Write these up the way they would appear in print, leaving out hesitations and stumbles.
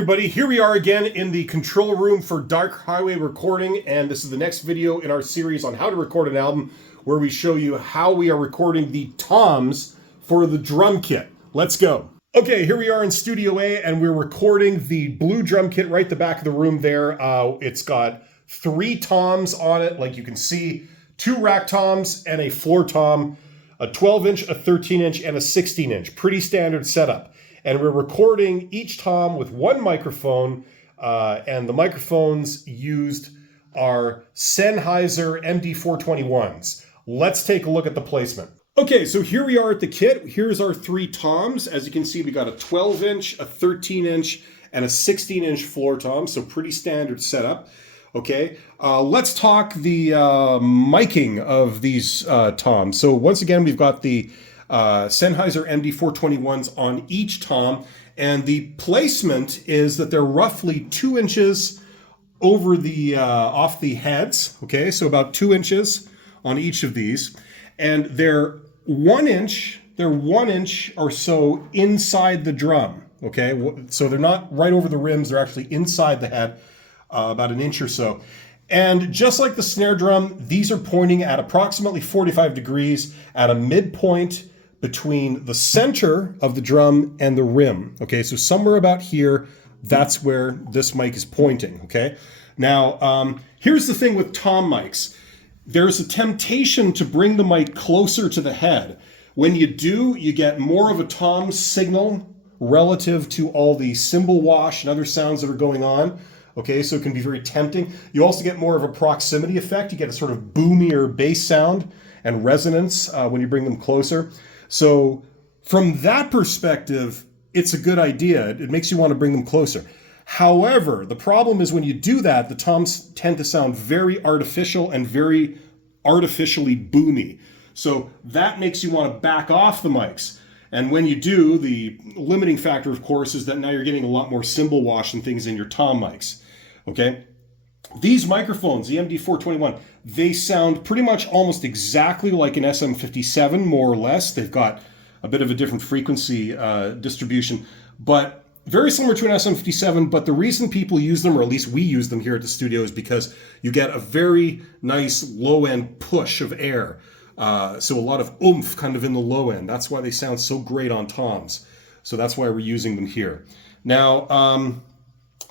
everybody, here we are again in the control room for Dark Highway recording, and this is the next video in our series on how to record an album, where we show you how we are recording the toms for the drum kit. Let's go. Okay, here we are in Studio A, and we're recording the blue drum kit right at the back of the room there. It's got 3 toms on it, like you can see, 2 rack toms and a floor tom, a 12-inch, a 13-inch, and a 16-inch. Pretty standard setup. And we're recording each tom with one microphone, and the microphones used are Sennheiser MD421s. Let's take a look at the placement. Okay, so here we are at the kit. Here's our 3 toms. As you can see, we got a 12-inch, a 13-inch, and a 16-inch floor tom, so pretty standard setup. Okay, let's talk the miking of these toms. So once again, we've got the Sennheiser MD421s on each tom, and the placement is that they're roughly 2 inches over the off the heads. Okay, so about 2 inches on each of these, and they're 1 inch. They're 1 inch or so inside the drum. Okay, so they're not right over the rims. They're actually inside the head, about 1 inch or so. And just like the snare drum, these are pointing at approximately 45 degrees at a midpoint between the center of the drum and the rim. Okay, so somewhere about here, that's where this mic is pointing. Okay, now here's the thing with tom mics. There's a temptation to bring the mic closer to the head. When you do, you get more of a tom signal relative to all the cymbal wash and other sounds that are going on. Okay, so it can be very tempting. You also get more of a proximity effect. You get a sort of boomier bass sound and resonance when you bring them closer. So from that perspective, it's a good idea. It makes you want to bring them closer. However, the problem is when you do that, the toms tend to sound very artificial and very artificially boomy. So that makes you want to back off the mics. And when you do, the limiting factor, of course, is that now you're getting a lot more cymbal wash and things in your tom mics. Okay? These microphones, the MD421, they sound pretty much almost exactly like an SM57, more or less. They've got a bit of a different frequency distribution, but very similar to an SM57. But the reason people use them, or at least we use them here at the studio, is because you get a very nice low-end push of air. So a lot of oomph kind of in the low end. That's why they sound so great on toms. So that's why we're using them here. Now,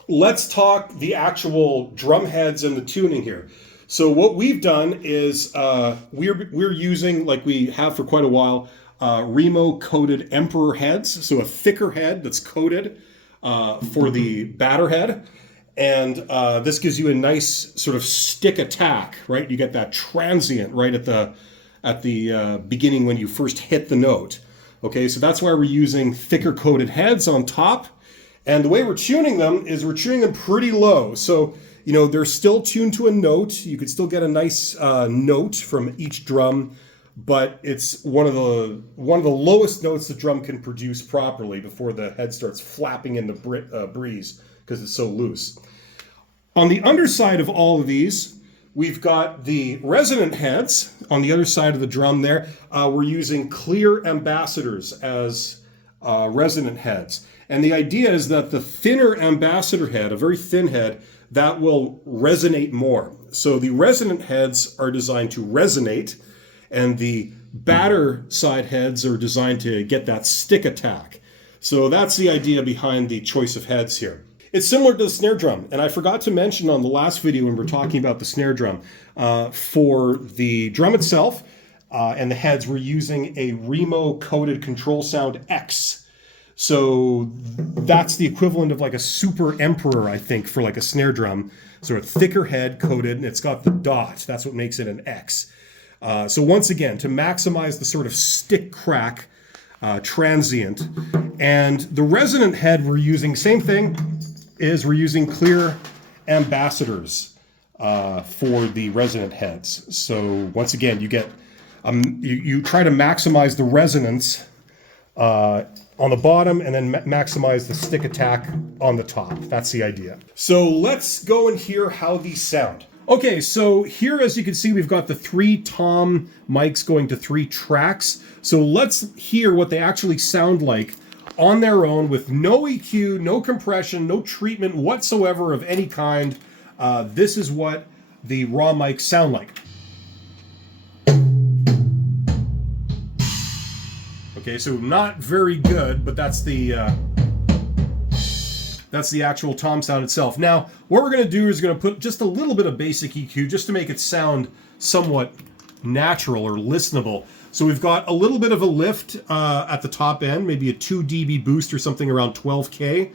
let's talk the actual drum heads and the tuning here. So what we've done is we're using, like we have for quite a while, Remo coated Emperor heads. So a thicker head that's coated for the batter head. And this gives you a nice sort of stick attack, right? You get that transient right at the beginning when you first hit the note. Okay, so that's why we're using thicker coated heads on top. And the way we're tuning them is we're tuning them pretty low. So, you know, they're still tuned to a note. You could still get a nice note from each drum, but it's one of the lowest notes the drum can produce properly before the head starts flapping in the breeze because it's so loose. On the underside of all of these, we've got the resonant heads on the other side of the drum there. We're using clear ambassadors as resonant heads. And the idea is that the thinner ambassador head, a very thin head, that will resonate more. So the resonant heads are designed to resonate, and the batter side heads are designed to get that stick attack. So that's the idea behind the choice of heads here. It's similar to the snare drum, and I forgot to mention on the last video when we were talking about the snare drum, for the drum itself and the heads, we're using a Remo coated Control Sound X. So that's the equivalent of like a Super Emperor, I think, for like a snare drum. Sort of thicker head coated, and it's got the dot. That's what makes it an X. So once again, to maximize the sort of stick crack transient. And the resonant head we're using, same thing, is we're using clear ambassadors for the resonant heads. So once again, you get you try to maximize the resonance on the bottom and then maximize the stick attack on the top. That's the idea. So let's go and hear how these sound. Okay, so here, as you can see, we've got the 3 tom mics going to 3 tracks. So let's hear what they actually sound like on their own with no EQ, no compression, no treatment whatsoever of any kind. This is what the raw mics sound like. Okay, so not very good, but that's the actual tom sound itself. Now, what we're going to do is going to put just a little bit of basic EQ just to make it sound somewhat natural or listenable. So we've got a little bit of a lift at the top end, maybe a 2 dB boost or something around 12K.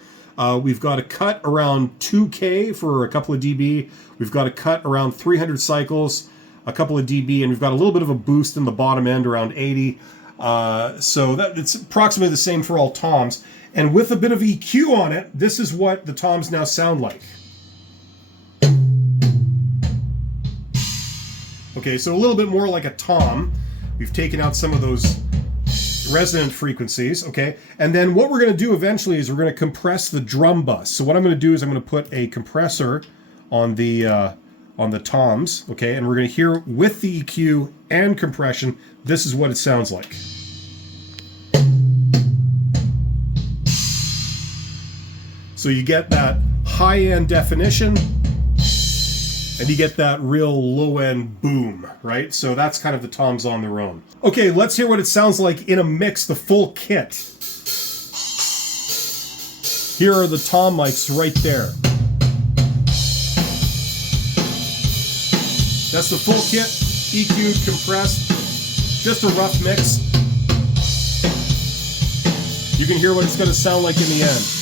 We've got a cut around 2K for a couple of dB. We've got a cut around 300 cycles, a couple of dB, and we've got a little bit of a boost in the bottom end around 80. So that it's approximately the same for all toms. And with a bit of EQ on it, this is what the toms now sound like. Okay, so a little bit more like a tom. We've taken out some of those resonant frequencies, okay? And then what we're going to do eventually is we're going to compress the drum bus. So what I'm going to do is I'm going to put a compressor on the toms, okay? And we're going to hear with the EQ and compression, this is what it sounds like. So you get that high-end definition, and you get that real low-end boom, right? So that's kind of the toms on their own. Okay, let's hear what it sounds like in a mix, the full kit. Here are the tom mics right there. That's the full kit, EQ'd, compressed, just a rough mix. You can hear what it's going to sound like in the end.